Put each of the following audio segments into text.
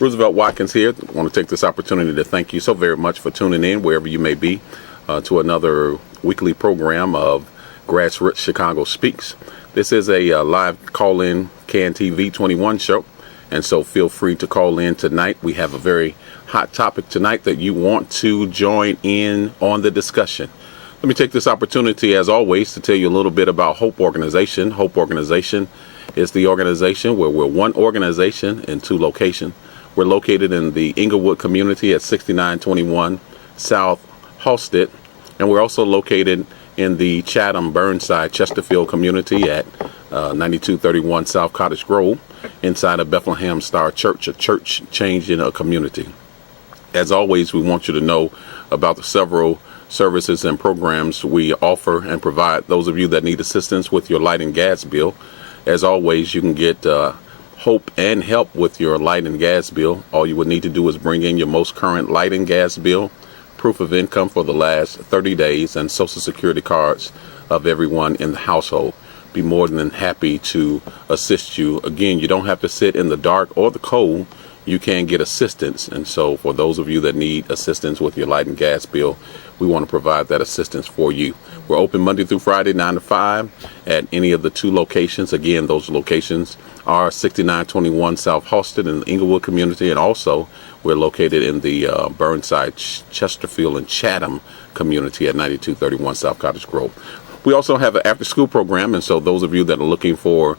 Roosevelt Watkins here. I want to take this opportunity to thank you so very much for tuning in, wherever you may be, to another weekly program of Grassroots Chicago Speaks. This is a live call-in CAN-TV 21 show, and so feel free to call in tonight. We have a very hot topic tonight that you want to join in on the discussion. Let me take this opportunity, as always, to tell you a little bit about Hope Organization. Hope Organization is the organization where we're one organization in two locations. We're located in the Inglewood community at 6921 South Halsted, and we're also located in the Chatham, Burnside, Chesterfield community at 9231 South Cottage Grove, inside of Bethlehem Star Church, a church changing a community. As always, we want you to know about the several services and programs we offer and provide those of you that need assistance with your light and gas bill. As always, you can get hope and help with your light and gas bill. All you would need to do is bring in your most current light and gas bill, proof of income for the last 30 days, and social security cards of everyone in the household. Be more than happy to assist you. Again, you don't have to sit in the dark or the cold. You can get assistance. And so for those of you that need assistance with your light and gas bill, we want to provide that assistance for you. We're open Monday through Friday, 9 to 5 at any of the two locations. Again, those locations are 6921 South Halsted in the Inglewood community, and also we're located in the Burnside, Chesterfield, and Chatham community at 9231 South Cottage Grove. We also have an after-school program, and so those of you that are looking for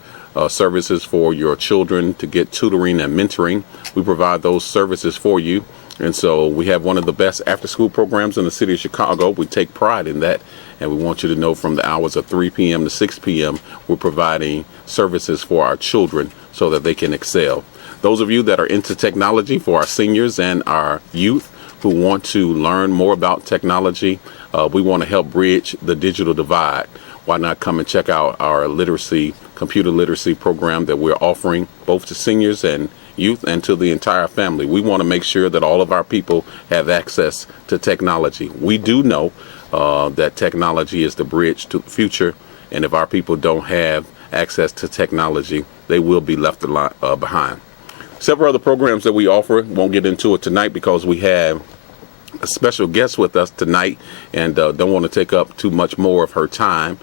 services for your children to get tutoring and mentoring, we provide those services for you. And so we have one of the best after-school programs in the city of Chicago. We take pride in that, and we want you to know from the hours of 3 p.m. to 6 p.m., we're providing services for our children so that they can excel. Those of you that are into technology, for our seniors and our youth who want to learn more about technology, we want to help bridge the digital divide. Why not come and check out our computer literacy program that we're offering both to seniors and youth and to the entire family. We want to make sure that all of our people have access to technology. We do know that technology is the bridge to the future, and if our people don't have access to technology, they will be left behind. Several other programs that we offer, won't get into it tonight because we have a special guest with us tonight, and don't want to take up too much more of her time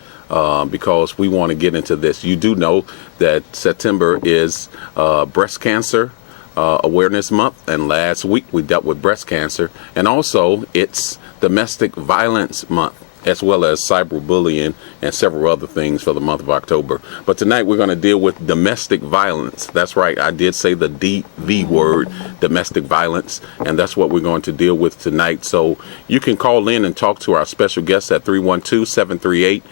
because we want to get into this. You do know that September is Breast Cancer Awareness Month, and last week we dealt with breast cancer, and also it's Domestic Violence Month, as well as cyberbullying and several other things for the month of October. But tonight we're going to deal with domestic violence. That's right, I did say the word, domestic violence, and that's what we're going to deal with tonight. So you can call in and talk to our special guest at 312-738-1060.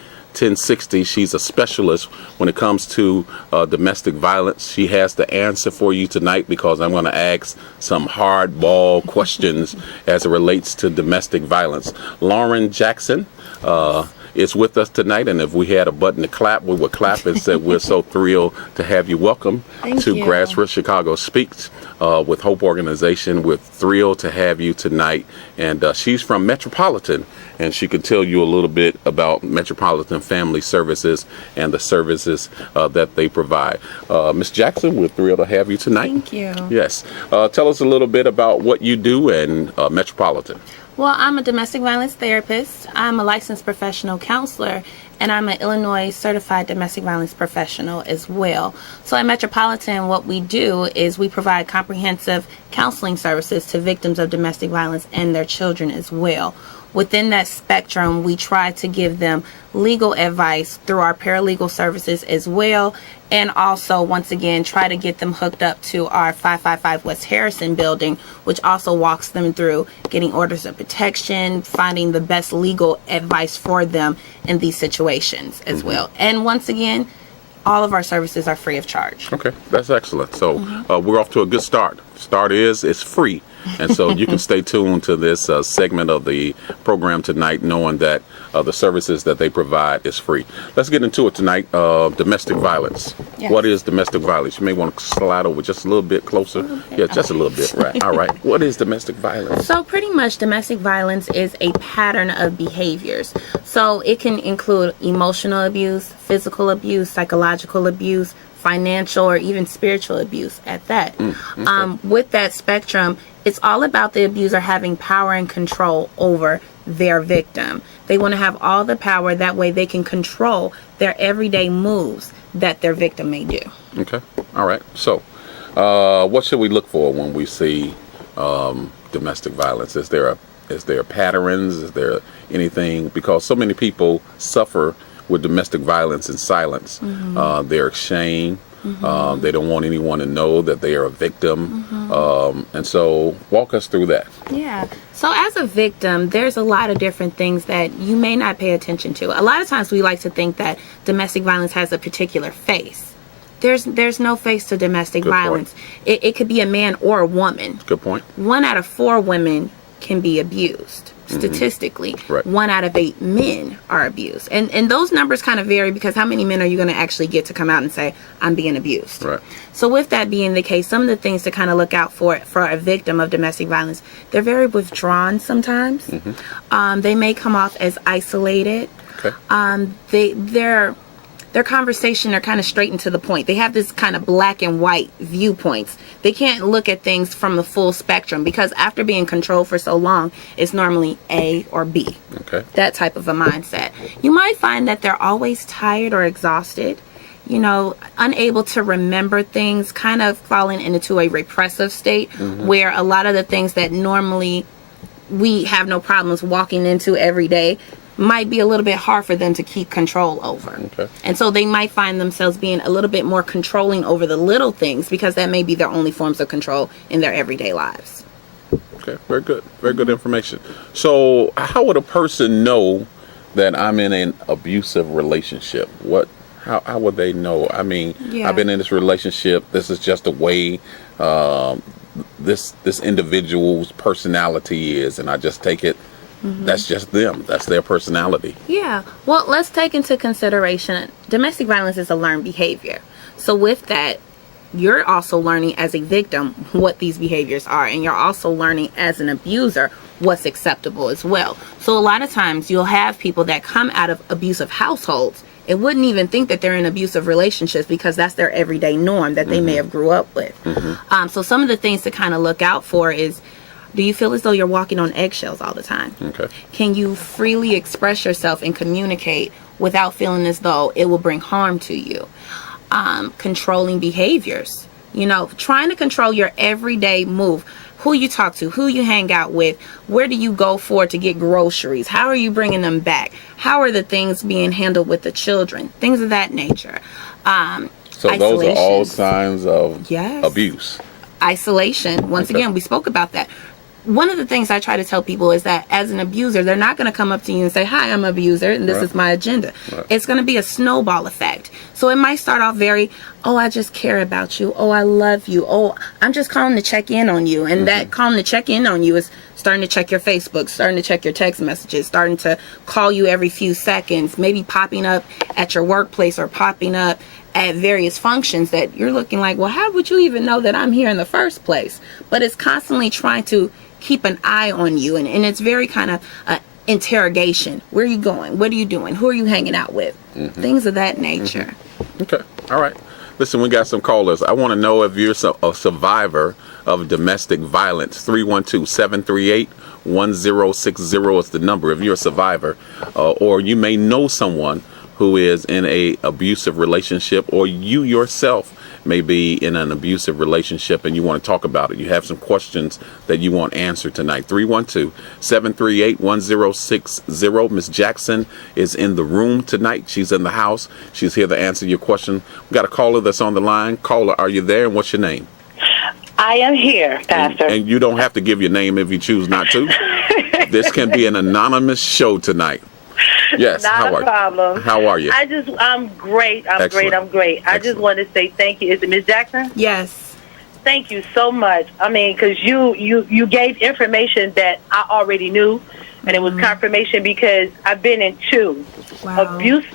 She's a specialist when it comes to domestic violence. She has the answer for you tonight because I'm going to ask some hardball questions as it relates to domestic violence. Lauren Jackson is with us tonight, and if we had a button to clap, we would clap and say we're so thrilled to have you. Welcome to Grassroots Chicago Speaks with Hope Organization. We're thrilled to have you tonight, and she's from Metropolitan, and she can tell you a little bit about Metropolitan Family Services and the services that they provide. Ms. Jackson, we're thrilled to have you tonight. Thank you. Yes. Tell us a little bit about what you do in Metropolitan. Well, I'm a domestic violence therapist. I'm a licensed professional counselor, and I'm an Illinois certified domestic violence professional as well. So at Metropolitan, what we do is we provide comprehensive counseling services to victims of domestic violence and their children as well. Within that spectrum, we try to give them legal advice through our paralegal services as well, and also, once again, try to get them hooked up to our 555 West Harrison building, which also walks them through getting orders of protection, finding the best legal advice for them in these situations as well. And once again, all of our services are free of charge. Okay, that's excellent. So we're off to a good start. Start is it's free. And so you can stay tuned to this segment of the program tonight, knowing that the services that they provide is free. Let's get into it tonight. Domestic violence. Yes. What is domestic violence? You may want to slide over just a little bit closer. Yeah, just a little bit. Right. All right. What is domestic violence? So pretty much domestic violence is a pattern of behaviors. So it can include emotional abuse, physical abuse, psychological abuse, financial, or even spiritual abuse at that. Okay. With that spectrum, it's all about the abuser having power and control over their victim. They want to have all the power, that way they can control their everyday moves that their victim may do. Okay. All right. So, what should we look for when we see domestic violence? Is there patterns? Is there anything? Because so many people suffer with domestic violence in silence. They're ashamed. They don't want anyone to know that they are a victim. And so walk us through that. Yeah. So as a victim, there's a lot of different things that you may not pay attention to. A lot of times we like to think that domestic violence has a particular face. There's no face to domestic violence. It could be a man or a woman. Good point. 1 out of 4 women can be abused. Statistically, Right. 1 out of 8 men are abused. And those numbers kind of vary, because how many men are you going to actually get to come out and say, I'm being abused? Right. So with that being the case, some of the things to kind of look out for a victim of domestic violence, they're very withdrawn sometimes. They may come off as isolated. Okay. Their conversation are kind of straight and to the point. They have this kind of black and white viewpoints. They can't look at things from the full spectrum, because after being controlled for so long, it's normally A or B. Okay. That type of a mindset. You might find that they're always tired or exhausted, unable to remember things, kind of falling into a repressive state, where a lot of the things that normally we have no problems walking into every day might be a little bit hard for them to keep control over. Okay. And so they might find themselves being a little bit more controlling over the little things, because that may be their only forms of control in their everyday lives. Okay. Very good. Very good information. So how would a person know that I'm in an abusive relationship? How would they know? I mean, Yeah. I've been in this relationship. This is just the way this individual's personality is, and I just take it. That's just them. That's their personality. Yeah. Well, let's take into consideration domestic violence is a learned behavior. So with that, you're also learning as a victim what these behaviors are, and you're also learning as an abuser what's acceptable as well. So a lot of times you'll have people that come out of abusive households and wouldn't even think that they're in abusive relationships, because that's their everyday norm that they may have grew up with. So some of the things to kind of look out for is, do you feel as though you're walking on eggshells all the time? Okay. Can you freely express yourself and communicate without feeling as though it will bring harm to you? Controlling behaviors. Trying to control your everyday move. Who you talk to, who you hang out with, where do you go to get groceries? How are you bringing them back? How are the things being handled with the children? Things of that nature. So those are all Isolation. signs of Yes. abuse. Isolation. Once Okay. again, we spoke about that. One of the things I try to tell people is that as an abuser, they're not going to come up to you and say, hi, I'm an abuser, and this Right. is my agenda. Right. It's going to be a snowball effect. So it might start off very, oh, I just care about you. Oh, I love you. Oh, I'm just calling to check in on you. And that calling to check in on you is starting to check your Facebook, starting to check your text messages, starting to call you every few seconds, maybe popping up at your workplace or popping up at various functions that you're looking like, well, how would you even know that I'm here in the first place? But it's constantly trying to keep an eye on you, and it's very kind of interrogation. Where are you going? What are you doing? Who are you hanging out with? Things of that nature. Okay. All right. Listen, we got some callers. I want to know if you're a survivor of domestic violence. 312-738-1060 is the number. If you're a survivor, or you may know someone who is in a abusive relationship, or you yourself may be in an abusive relationship and you want to talk about it. You have some questions that you want answered tonight. 312-738-1060. Miss Jackson is in the room tonight. She's in the house. She's here to answer your question. We got a caller that's on the line. Caller, are you there? And what's your name? I am here, Pastor. And you don't have to give your name if you choose not to. This can be an anonymous show tonight. Yes. Not a problem. How are you? I'm great. I'm great. I just want to say thank you. Is it Ms. Jackson? Yes. Thank you so much. I mean, because you gave information that I already knew, and it was confirmation, because I've been in 2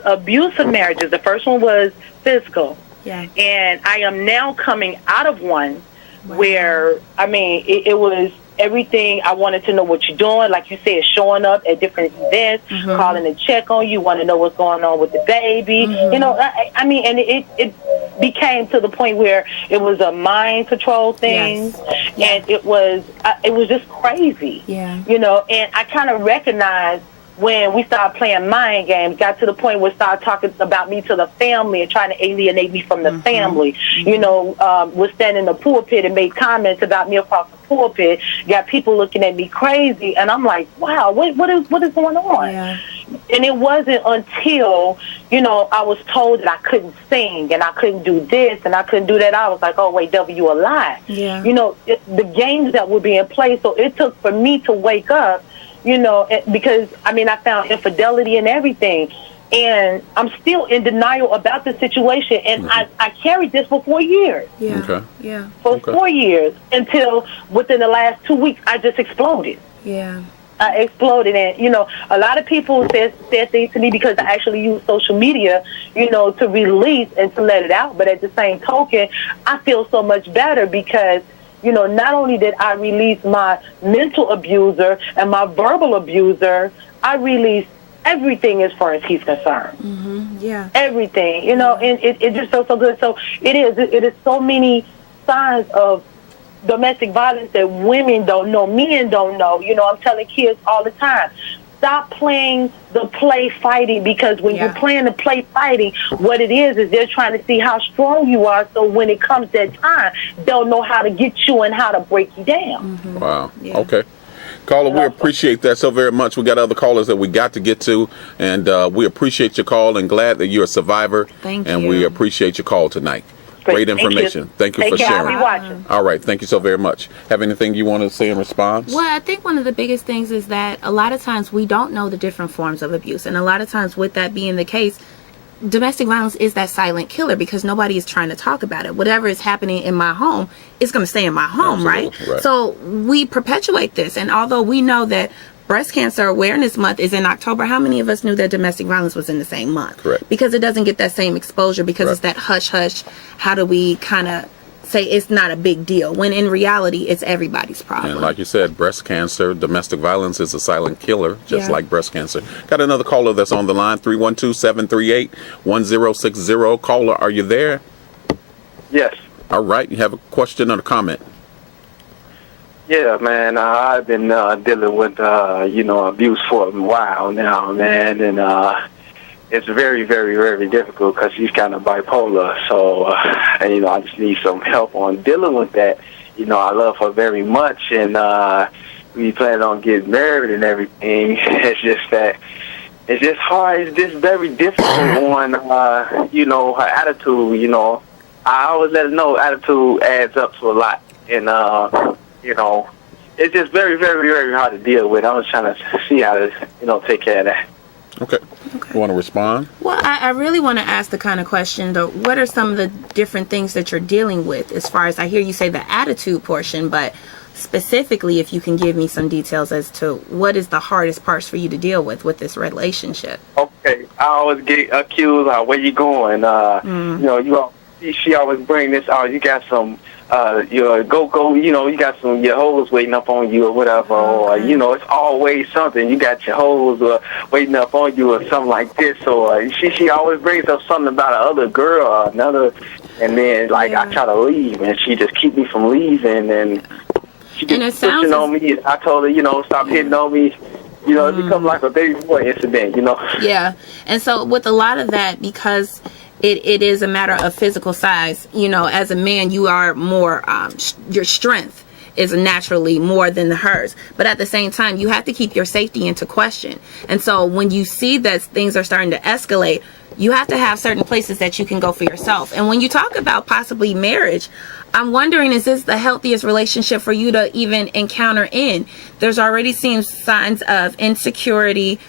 abusive marriages. The first one was physical. Yeah. And I am now coming out of one where, I mean, it was everything. I wanted to know what you're doing. Like you said, showing up at different events, calling to check on you, want to know what's going on with the baby. I mean, and became to the point where it was a mind control thing, and it was just crazy. Yeah. You know, and I kind of recognized when we started playing mind games, got to the point where started talking about me to the family and trying to alienate me from the family. You know, was standing in the pulpit and made comments about me across the pulpit. Got people looking at me crazy, and I'm like, wow, what is going on? Yeah. And it wasn't until, you know, I was told that I couldn't sing and I couldn't do this and I couldn't do that. I was like, oh, wait, devil, you a lie. Yeah. You know, the games that were being played. So it took for me to wake up, you know, because, I mean, I found infidelity and everything. And I'm still in denial about the situation. And I carried this for 4 years. Yeah. Okay. Yeah. For 4 years until within the last 2 weeks, I just exploded. Yeah. I exploded, and you know, a lot of people said things to me because I actually use social media, you know, to release and to let it out. But at the same token, I feel so much better because, you know, not only did I release my mental abuser and my verbal abuser, I released everything as far as he's concerned. Yeah. Everything, you know, and it just felt so good. So it is so many signs of domestic violence that women don't know, men don't know. You know, I'm telling kids all the time, stop playing the play fighting, because when you're playing the play fighting, what it is they're trying to see how strong you are, so when it comes that time, they'll know how to get you and how to break you down. Wow. Yeah. Okay. Caller, we appreciate that so very much. We got other callers that we got to get to, and we appreciate your call and glad that you're a survivor. Thank you. And we appreciate your call tonight. Great information. Thank you for sharing. I'll be watching. All right. Thank you so very much. Have anything you want to say in response? Well, I think one of the biggest things is that a lot of times we don't know the different forms of abuse. And a lot of times with that being the case, domestic violence is that silent killer because nobody is trying to talk about it. Whatever is happening in my home is going to stay in my home, right? So we perpetuate this. And although we know that Breast Cancer Awareness Month is in October, how many of us knew that domestic violence was in the same month? Correct. Because it doesn't get that same exposure, because it's that hush-hush. How do we kind of say it's not a big deal, when in reality it's everybody's problem? And like you said, breast cancer, domestic violence is a silent killer, just like breast cancer. Got another caller that's on the line, 312-738-1060. Caller, are you there? Yes. All right. You have a question or a comment? Yeah, man, I've been dealing with, you know, abuse for a while now, man, and it's very, very, very difficult because she's kind of bipolar, so, and, you know, I just need some help on dealing with that. You know, I love her very much, and we plan on getting married and everything. It's just that it's just hard. It's just very difficult on, you know, her attitude. You know, I always let her know attitude adds up to a lot, and, you know, it's just very, very, very hard to deal with. I was trying to see how to, you know, take care of that. Okay. You want to respond? Well, I really want to ask the kind of question, though, what are some of the different things that you're dealing with, as far as I hear you say the attitude portion, but specifically if you can give me some details as to what is the hardest parts for you to deal with this relationship. Okay. I always get accused of where you going. You know, she always bring this out. You got some you know, go, you know, you got your hoes waiting up on you or whatever, or, you know, it's always something. You got your hoes waiting up on you or something like this, or she always brings up something about another girl or another, and then, like, I try to leave, and she just keep me from leaving, and she just pushing on me. I told her, you know, stop hitting on me. You know, it becomes like a baby boy incident, you know. Yeah, and so with a lot of that, because it is a matter of physical size. You know, as a man, you are more, your strength is naturally more than hers. But at the same time, you have to keep your safety into question. And so when you see that things are starting to escalate, you have to have certain places that you can go for yourself. And when you talk about possibly marriage, I'm wondering, is this the healthiest relationship for you to even encounter in? There's already seems signs of insecurity,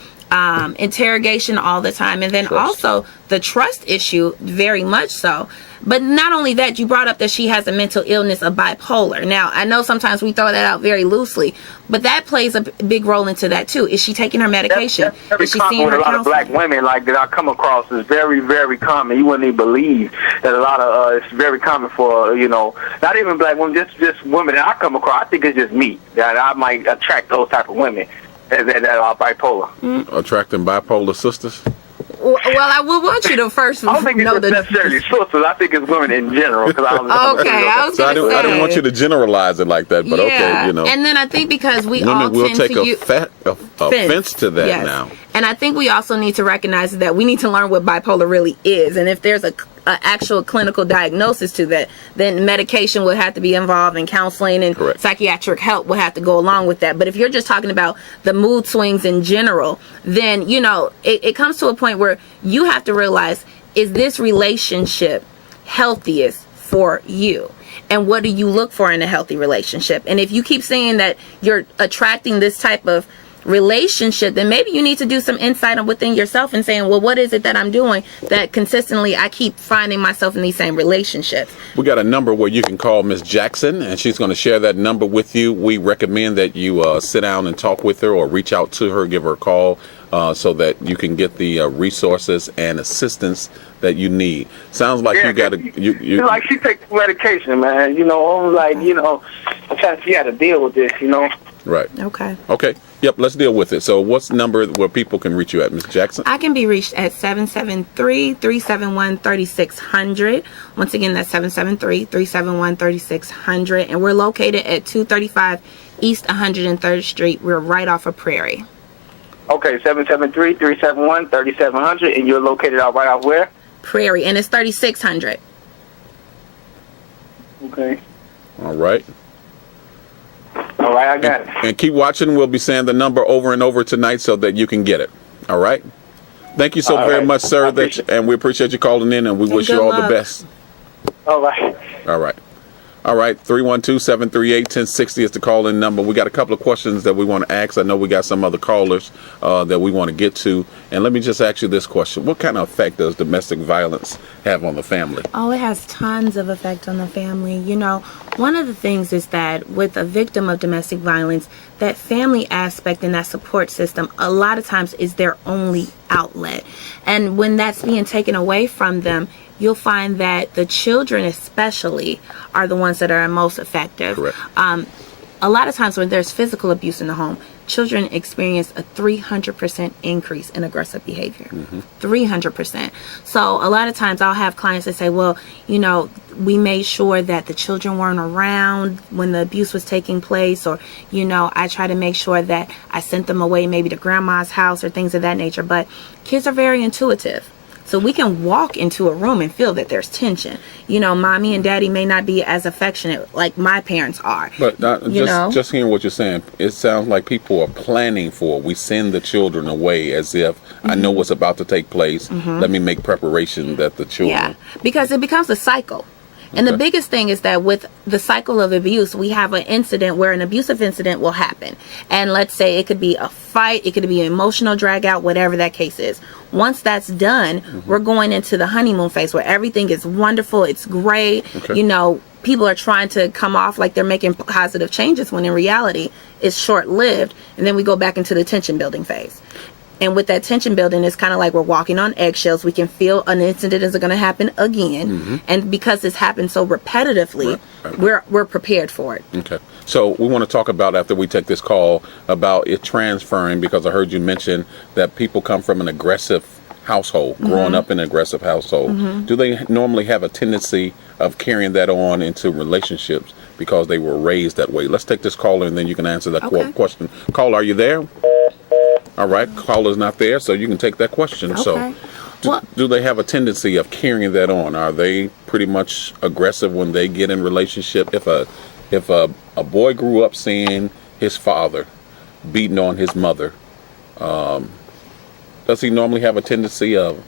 interrogation all the time, and then also the trust issue, very much so. But not only that, you brought up that she has a mental illness of bipolar. Now, I know sometimes we throw that out very loosely, but that plays a big role into that too. Is she taking her medication? That's is she common seeing with her a lot counselor? of black women, like, that I come across. Is very, very common. You wouldn't even believe that a lot of it's very common for, you know, not even black women, just women that I come across. I think it's just me that I might attract those type of women that are bipolar. Attracting bipolar sisters? Well, I would want you to first I don't think it's know just necessarily sisters. I think it's women in general. Okay, I was So I gonna didn't say. want you to generalize it like that, but okay, you know. And then I think because we all Women will tend take to offense to that Yes. now. And I think we also need to recognize that we need to learn what bipolar really is. And if there's a actual clinical diagnosis to that, then medication would have to be involved, and counseling and Correct. psychiatric help would have to go along with that. But if you're just talking about the mood swings in general, then, you know, it comes to a point where you have to realize, is this relationship healthiest for you? And what do you look for in a healthy relationship? And if you keep saying that you're attracting this type of relationship, then maybe you need to do some insight on within yourself and saying, well, what is it that I'm doing that consistently I keep finding myself in these same relationships? We got a number where you can call Miss Jackson, and she's going to share that number with you. We recommend that you sit down and talk with her, or reach out to her, give her a call, so that you can get the resources and assistance that you need. Sounds like you got to. You like she takes medication, man. You know, I was like, you know, sometimes she had to deal with this, you know. Right. Okay. Okay. Yep. Let's deal with it. So, what's the number where people can reach you at, Miss Jackson? I can be reached at 773-371-3600. Once again, that's 773-371-3600. And we're located at 235 East 103rd Street. We're right off of Prairie. Okay, 773-371-3700, and you're located out right off where? Prairie, and it's 3600. Okay. All right. All right, I got it. And keep watching. We'll be saying the number over and over tonight so that you can get it. All right. Thank you so All very right. much, sir. I appreciate And we appreciate you calling in, and we wish you good all luck. the best. All right. All right. All right, 312-738-1060 is the call-in number. We got a couple of questions that we want to ask. I know we got some other callers that we want to get to. And let me just ask you this question. What kind of effect does domestic violence have on the family? Oh, it has tons of effect on the family. You know, one of the things is that with a victim of domestic violence, that family aspect and that support system a lot of times is their only outlet. And when that's being taken away from them, you'll find that the children especially are the ones that are most effective. Correct. A lot of times when there's physical abuse in the home, children experience a 300% increase in aggressive behavior. 300%. So a lot of times I'll have clients that say, well, you know, we made sure that the children weren't around when the abuse was taking place, or, you know, I try to make sure that I sent them away maybe to grandma's house or things of that nature. But kids are very intuitive. So we can walk into a room and feel that there's tension. You know, mommy and daddy may not be as affectionate like my parents are. But you know? just hearing what you're saying, it sounds like people are planning for it. We send the children away as if I know what's about to take place. Let me make preparation that the children. Yeah, because it becomes a cycle. And the biggest thing is that with the cycle of abuse, we have an incident where an abusive incident will happen. And let's say it could be a fight, it could be an emotional drag out, whatever that case is. Once that's done, we're going into the honeymoon phase where everything is wonderful, it's great. Okay. You know, people are trying to come off like they're making positive changes when in reality it's short-lived. And then we go back into the tension building phase. And with that tension building, it's kind of like we're walking on eggshells. We can feel an incident is going to happen again. And because this happens so repetitively, we're prepared for it. Okay. So we want to talk about, after we take this call, about it transferring, because I heard you mention that people come from an aggressive household, growing up in an aggressive household. Do they normally have a tendency of carrying that on into relationships because they were raised that way? Let's take this caller, and then you can answer that question. Caller, are you there? All right, caller's not there, so you can take that question. Okay. So, do they have a tendency of carrying that on? Are they pretty much aggressive when they get in relationship? If a boy grew up seeing his father beating on his mother, does he normally have a tendency of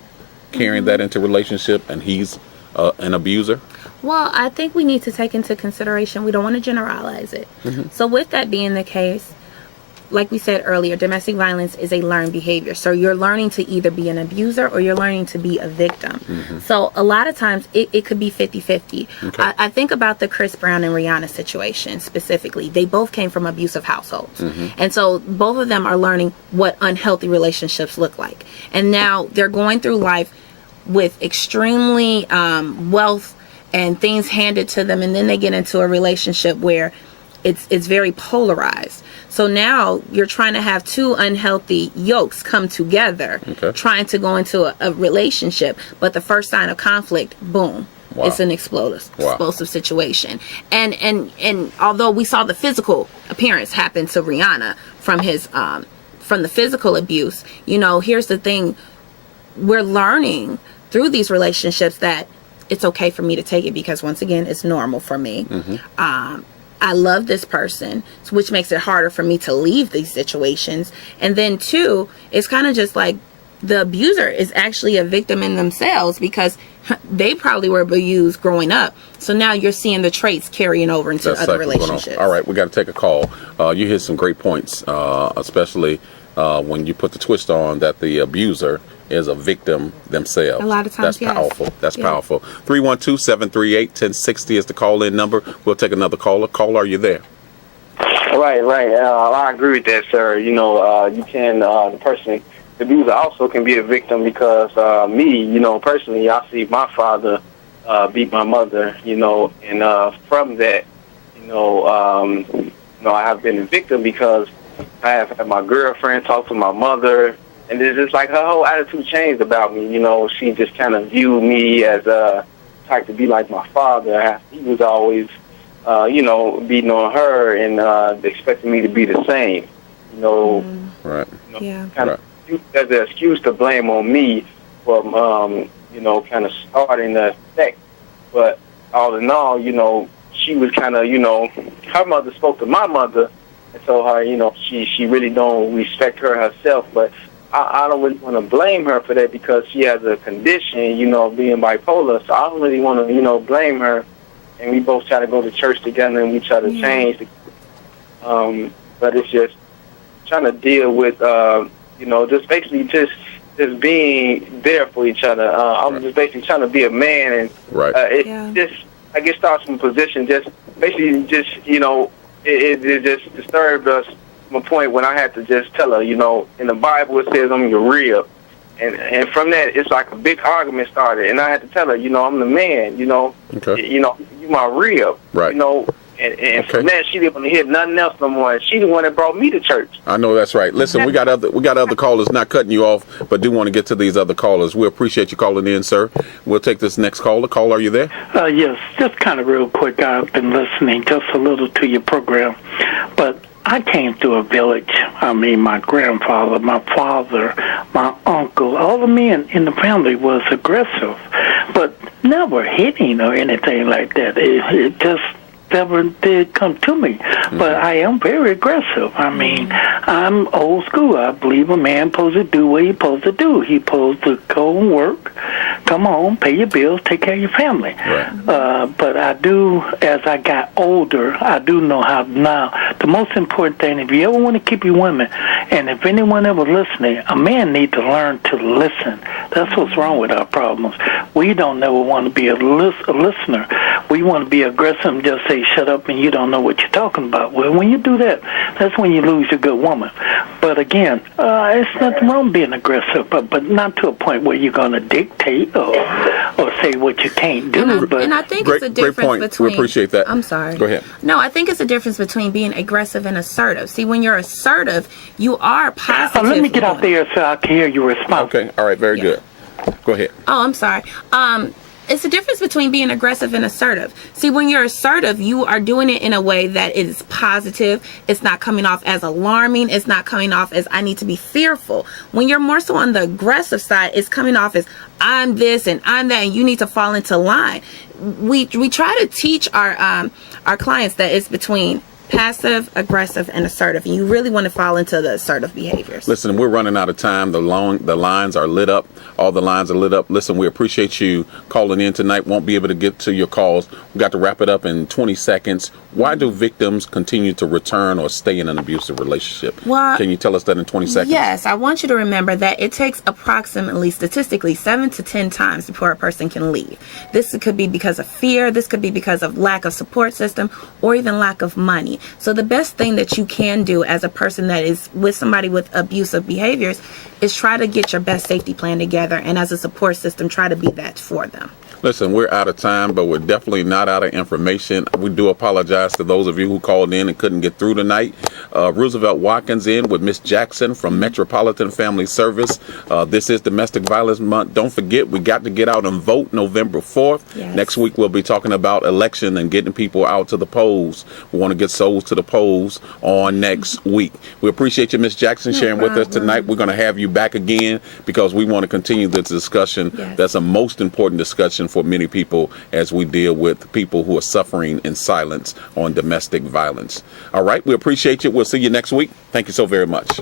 carrying that into relationship, and he's an abuser? Well, I think we need to take into consideration, we don't want to generalize it. So with that being the case, like we said earlier, domestic violence is a learned behavior. So you're learning to either be an abuser or you're learning to be a victim. So a lot of times it could be 50-50. Okay. I think about the Chris Brown and Rihanna situation specifically. They both came from abusive households. And so both of them are learning what unhealthy relationships look like. And now they're going through life with extremely wealth and things handed to them. And then they get into a relationship where it's very polarized. So now you're trying to have two unhealthy yolks come together, trying to go into a relationship. But the first sign of conflict, boom, it's an explosive situation. And although we saw the physical appearance happen to Rihanna from his from the physical abuse, you know, here's the thing: we're learning through these relationships that it's okay for me to take it because, once again, it's normal for me. I love this person, which makes it harder for me to leave these situations. And then, two, it's kind of just like the abuser is actually a victim in themselves because they probably were abused growing up. So now you're seeing the traits carrying over into other relationships. All right, we got to take a call. You hit some great points, especially when you put the twist on that the abuser is a victim themselves. A lot of times, that's powerful. That's powerful. 312-738-1060 is the call-in number. We'll take another caller. Caller, are you there? Right. I agree with that, sir. You know, you can, the person, the abuser also can be a victim because me, you know, personally, I see my father beat my mother, you know, and from that, you know, I have been a victim because I have had my girlfriend talk to my mother, and it's just like her whole attitude changed about me. You know, she just kind of viewed me as a type to be like my father. He was always, you know, beating on her and expecting me to be the same. You know, right? You know, kind of as an excuse to blame on me for, you know, kind of starting the sex. But all in all, you know, she was kind of, you know, her mother spoke to my mother and told her, you know, she really don't respect her herself. But I don't really want to blame her for that because she has a condition, you know, being bipolar. So I don't really want to, you know, blame her. And we both try to go to church together and we try to change. But it's just trying to deal with, you know, just basically just being there for each other. I'm just basically trying to be a man. And it just, I guess, starts from a position just basically just, you know, it just disturbed us. My point when I had to just tell her, you know, in the Bible it says I'm your rib, and from that it's like a big argument started, and I had to tell her, you know, I'm the man, you know, you know, you my rib, you know, and from that she didn't want to hear nothing else no more. And she the one that brought me to church. I know that's right. Listen, we got other callers. Not cutting you off, but do want to get to these other callers. We appreciate you calling in, sir. We'll take this next caller. Caller, are you there? Yes, just kind of real quick. I've been listening just a little to your program, but I came through a village. I mean, my grandfather, my father, my uncle, all the men in the family was aggressive, but never hitting or anything like that. It just never did come to me. But I am very aggressive. I mean, I'm old school. I believe a man supposed to do what he's supposed to do. He's supposed to go and work, come home, pay your bills, take care of your family. But I do, as I got older, I do know how now. The most important thing, if you ever want to keep your women, and if anyone ever listening, a man needs to learn to listen. That's what's wrong with our problems. We don't never want to be a listener. We want to be aggressive and just say, shut up, and you don't know what you're talking about. Well, when you do that, that's when you lose your good woman. But again, it's nothing wrong being aggressive, but not to a point where you're going to dictate or say what you can't do. And I think it's a difference between... We appreciate that. I'm sorry. Go ahead. No, I think it's a difference between being aggressive and assertive. See, when you're assertive, you are positive. Let me get out there so I can hear your response. Okay. All right. Very good. Go ahead. Oh, I'm sorry. It's the difference between being aggressive and assertive. See, when you're assertive, you are doing it in a way that is positive. It's not coming off as alarming. It's not coming off as I need to be fearful. When you're more so on the aggressive side, it's coming off as I'm this and I'm that, and you need to fall into line. We try to teach our clients that it's between passive, aggressive, and assertive, and you really want to fall into the assertive behaviors. Listen, we're running out of time. The lines are lit up. All the lines are lit up. Listen, we appreciate you calling in tonight. Won't be able to get to your calls. We got to wrap it up in 20 seconds. Why do victims continue to return or stay in an abusive relationship? Well, can you tell us that in 20 seconds? Yes, I want you to remember that it takes approximately, statistically, 7 to 10 times before a person can leave. This could be because of fear. This could be because of lack of support system or even lack of money. So the best thing that you can do as a person that is with somebody with abusive behaviors is try to get your best safety plan together, and as a support system, try to be that for them. Listen, we're out of time, but we're definitely not out of information. We do apologize to those of you who called in and couldn't get through tonight. Roosevelt Watkins in with Miss Jackson from Metropolitan Family Service. This is Domestic Violence Month. Don't forget, we got to get out and vote November 4th. Yes. Next week, we'll be talking about election and getting people out to the polls. We want to get souls to the polls on next week. We appreciate you, Miss Jackson, sharing with us tonight. We're going to have you back again because we want to continue this discussion. Yes. That's a most important discussion for many people as we deal with people who are suffering in silence on domestic violence. All right, we appreciate you. We'll see you next week. Thank you so very much.